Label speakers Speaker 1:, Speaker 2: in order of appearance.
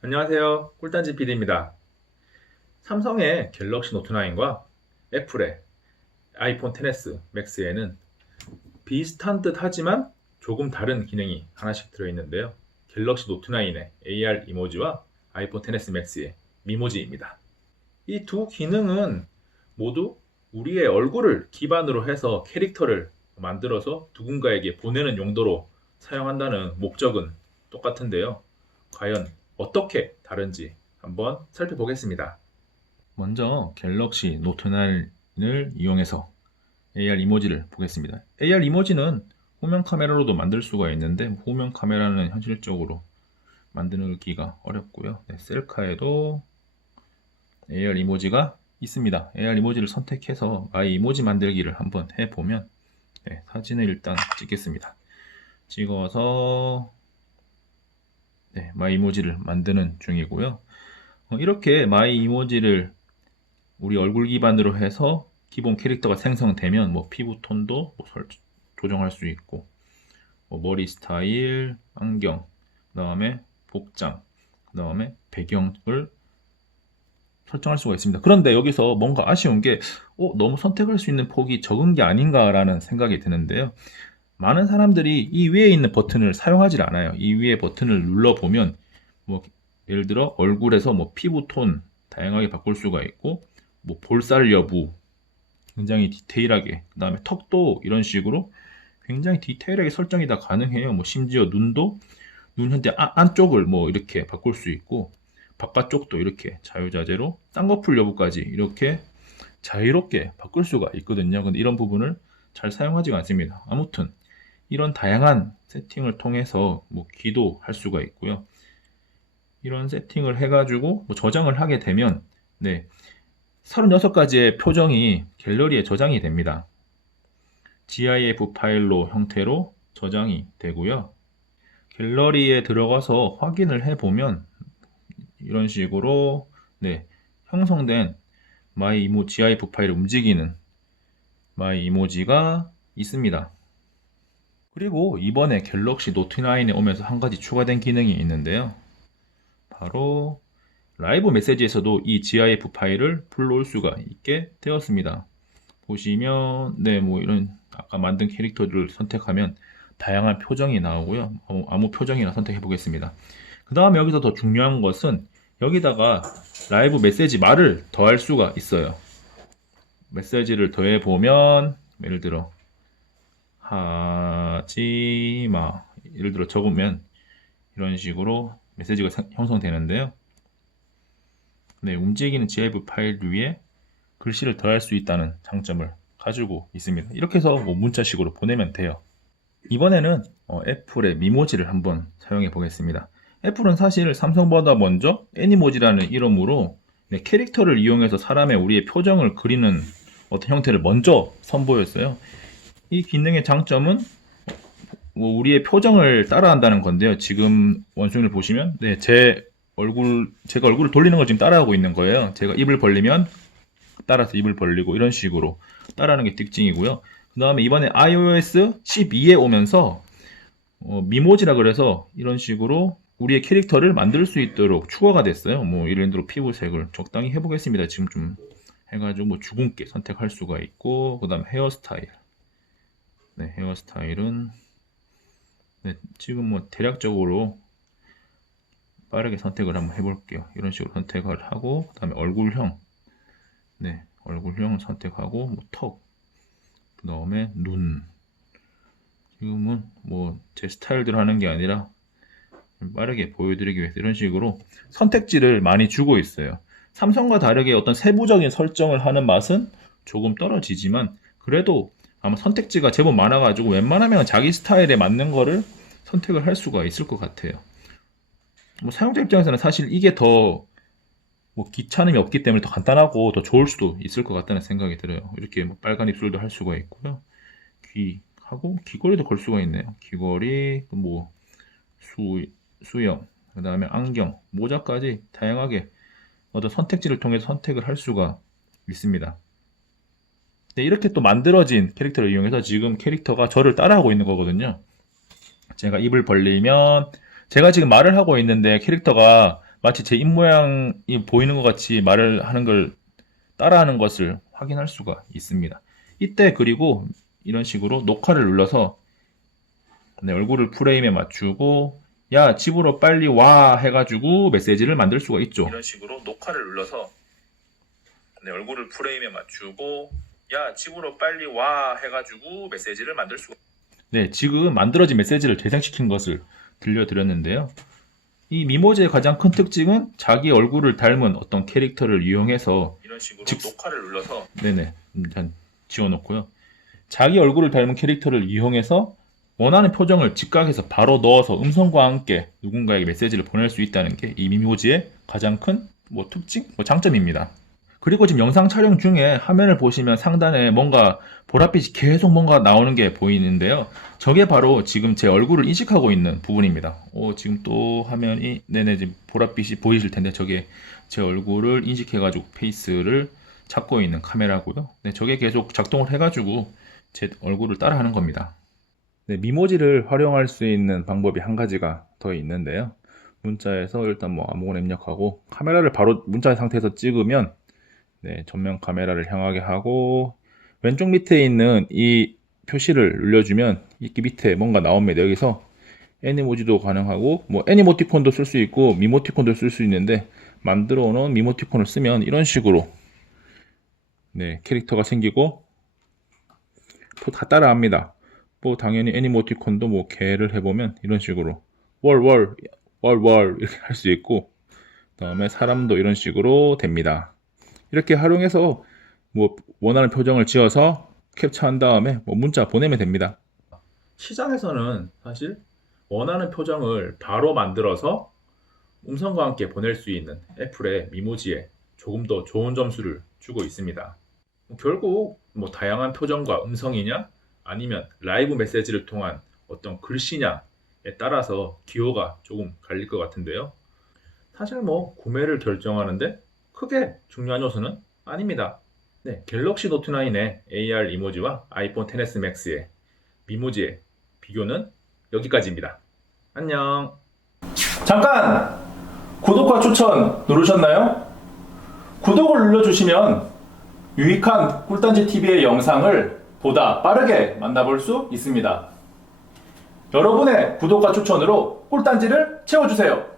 Speaker 1: 안녕하세요. 꿀단지 PD입니다. 삼성의 갤럭시 노트 9과 애플의 아이폰 XS 맥스에는 비슷한 듯 하지만 조금 다른 기능이 하나씩 들어있는데요. 갤럭시 노트 9의 AR 이모지와 아이폰 XS 맥스의 미모지입니다. 이 두 기능은 모두 우리의 얼굴을 기반으로 해서 캐릭터를 만들어서 누군가에게 보내는 용도로 사용한다는 목적은 똑같은데요. 과연 어떻게 다른지 한번 살펴보겠습니다. 먼저 갤럭시 노트 9을 이용해서 AR 이모지를 보겠습니다. AR 이모지는 후면 카메라로도 만들 수가 있는데 후면 카메라는 현실적으로 만들기가 어렵고요. 네, 셀카에도 AR 이모지가 있습니다. AR 이모지를 선택해서 아이 이모지 만들기를 한번 해보면 네, 사진을 일단 찍겠습니다. 찍어서 네, 마이 이모지를 만드는 중이고요. 어, 이렇게 마이 이모지를 우리 얼굴 기반으로 해서 기본 캐릭터가 생성되면 뭐 피부 톤도 뭐 설- 조정할 수 있고 뭐 머리 스타일, 안경, 그 다음에 복장, 그 다음에 배경을 설정할 수가 있습니다. 그런데 여기서 뭔가 아쉬운 게 어, 너무 선택할 수 있는 폭이 적은 게 아닌가라는 생각이 드는데요. 많은 사람들이 이 위에 있는 버튼을 사용하지 않아요. 이 위에 버튼을 눌러보면 뭐 예를 들어 얼굴에서 뭐 피부 톤 다양하게 바꿀 수가 있고 뭐 볼살 여부 굉장히 디테일하게 그 다음에 턱도 이런 식으로 굉장히 디테일하게 설정이 다 가능해요. 뭐 심지어 눈도 눈 현재 아- 안쪽을 뭐 이렇게 바꿀 수 있고 바깥쪽도 이렇게 자유자재로 쌍꺼풀 여부까지 이렇게 자유롭게 바꿀 수가 있거든요. 근데 이런 부분을 잘 사용하지가 않습니다. 아무튼 이런 다양한 세팅을 통해서 뭐 귀도 할 수가 있고요. 이런 세팅을 해가지고 뭐 저장을 하게 되면 네 36가지의 표정이 갤러리에 저장이 됩니다. GIF 파일로 형태로 저장이 되고요. 갤러리에 들어가서 확인을 해보면 이런 식으로 네 형성된 마이 이모 GIF 파일을 움직이는 마이 이모지가 있습니다. 그리고 이번에 갤럭시 노트 9에 오면서 한 가지 추가된 기능이 있는데요. 바로 라이브 메시지에서도 이 GIF 파일을 불러올 수가 있게 되었습니다. 보시면 네 뭐 이런 아까 만든 캐릭터들을 선택하면 다양한 표정이 나오고요. 아무, 아무 표정이나 선택해 보겠습니다. 그 다음에 여기서 더 중요한 것은 여기다가 라이브 메시지 말을 더할 수가 있어요. 메시지를 더해 보면 예를 들어 하지마 예를 들어 적으면 이런 식으로 메시지가 생- 형성되는데요. 네, 움직이는 GIF 파일 위에 글씨를 더할 수 있다는 장점을 가지고 있습니다. 이렇게 해서 뭐 문자식으로 보내면 돼요. 이번에는 어, 애플의 미모지를 한번 사용해 보겠습니다. 애플은 사실 삼성보다 먼저 애니모지라는 이름으로 네, 캐릭터를 이용해서 사람의 우리의 표정을 그리는 어떤 형태를 먼저 선보였어요. 이 기능의 장점은 뭐 우리의 표정을 따라한다는 건데요. 지금 원숭이를 보시면 네, 제 얼굴 제가 얼굴을 돌리는 걸 지금 따라하고 있는 거예요. 제가 입을 벌리면 따라서 입을 벌리고 이런 식으로 따라하는 게 특징이고요. 그 다음에 이번에 iOS 12에 오면서 어, 미모지라 그래서 이런 식으로 우리의 캐릭터를 만들 수 있도록 추가가 됐어요. 뭐 예를 들어 피부색을 적당히 해보겠습니다. 지금 좀 해가지고 뭐 주근깨 선택할 수가 있고 그 다음 헤어스타일 네 헤어스타일은 네, 지금 뭐 대략적으로 빠르게 선택을 한번 해볼게요. 이런 식으로 선택을 하고 그 다음에 얼굴형 네 얼굴형 선택하고 뭐 턱, 그 다음에 눈 지금은 뭐 제 스타일대로 하는 게 아니라 좀 빠르게 보여드리기 위해서 이런 식으로 선택지를 많이 주고 있어요. 삼성과 다르게 어떤 세부적인 설정을 하는 맛은 조금 떨어지지만 그래도 아마 선택지가 제법 많아가지고 웬만하면 자기 스타일에 맞는 거를 선택을 할 수가 있을 것 같아요. 뭐 사용자 입장에서는 사실 이게 더 뭐 귀찮음이 없기 때문에 더 간단하고 더 좋을 수도 있을 것 같다는 생각이 들어요. 이렇게 뭐 빨간 입술도 할 수가 있고요. 귀하고 귀걸이도 걸 수가 있네요. 귀걸이, 뭐 수, 수염, 그 다음에 안경, 모자까지 다양하게 어떤 선택지를 통해서 선택을 할 수가 있습니다. 네, 이렇게 또 만들어진 캐릭터를 이용해서 지금 캐릭터가 저를 따라하고 있는 거거든요. 제가 입을 벌리면 제가 지금 말을 하고 있는데 캐릭터가 마치 제 입 모양이 보이는 것 같이 말을 하는 걸 따라하는 것을 확인할 수가 있습니다. 이때 그리고 이런 식으로 녹화를 눌러서 네, 얼굴을 프레임에 맞추고 야 집으로 빨리 와 해가지고 메시지를 만들 수가 있죠. 이런 식으로 녹화를 눌러서 네, 얼굴을 프레임에 맞추고 야 집으로 빨리 와 해가지고 메시지를 만들 수가 네 지금 만들어진 메시지를 재생시킨 것을 들려드렸는데요. 이 미모제의 가장 큰 특징은 자기 얼굴을 닮은 어떤 캐릭터를 이용해서 이런 식으로 녹화를 눌러서 네네 일단 지워놓고요. 자기 얼굴을 닮은 캐릭터를 이용해서 원하는 표정을 즉각에서 바로 넣어서 음성과 함께 누군가에게 메시지를 보낼 수 있다는 게 이 미모지의 가장 큰 뭐 특징, 뭐 장점입니다. 그리고 지금 영상 촬영 중에 화면을 보시면 상단에 뭔가 보랏빛이 계속 뭔가 나오는 게 보이는데요. 저게 바로 지금 제 얼굴을 인식하고 있는 부분입니다. 오, 지금 또 화면이, 네네, 지금 보랏빛이 보이실 텐데 저게 제 얼굴을 인식해가지고 페이스를 찾고 있는 카메라고요. 네, 저게 계속 작동을 해가지고 제 얼굴을 따라하는 겁니다. 네, 미모지를 활용할 수 있는 방법이 한 가지가 더 있는데요. 문자에서 일단 뭐 아무거나 입력하고 카메라를 바로 문자 상태에서 찍으면 네, 전면 카메라를 향하게 하고 왼쪽 밑에 있는 이 표시를 눌러주면 이렇게 밑에 뭔가 나옵니다. 여기서 애니모지도 가능하고 뭐 애니모티콘도 쓸 수 있고 미모티콘도 쓸 수 있는데 만들어 놓은 미모티콘을 쓰면 이런 식으로 네, 캐릭터가 생기고 또 다 따라합니다. 뭐 당연히 애니모티콘도 뭐 개를 해보면 이런 식으로 월월 월월 이렇게 할 수 있고 그 다음에 사람도 이런 식으로 됩니다. 이렇게 활용해서 뭐 원하는 표정을 지어서 캡처한 다음에 뭐 문자 보내면 됩니다. 시장에서는 사실 원하는 표정을 바로 만들어서 음성과 함께 보낼 수 있는 애플의 미모지에 조금 더 좋은 점수를 주고 있습니다. 결국 뭐 다양한 표정과 음성이냐 아니면 라이브 메시지를 통한 어떤 글씨냐에 따라서 기호가 조금 갈릴 것 같은데요. 사실 뭐 구매를 결정하는데 크게 중요한 요소는 아닙니다. 네, 갤럭시 노트 9의 AR 이모지와 아이폰 XS 맥스의 미모지의 비교는 여기까지입니다. 안녕. 잠깐 구독과 추천 누르셨나요? 구독을 눌러주시면 유익한 꿀단지 TV의 영상을 보다 빠르게 만나볼 수 있습니다. 여러분의 구독과 추천으로 꿀단지를 채워주세요.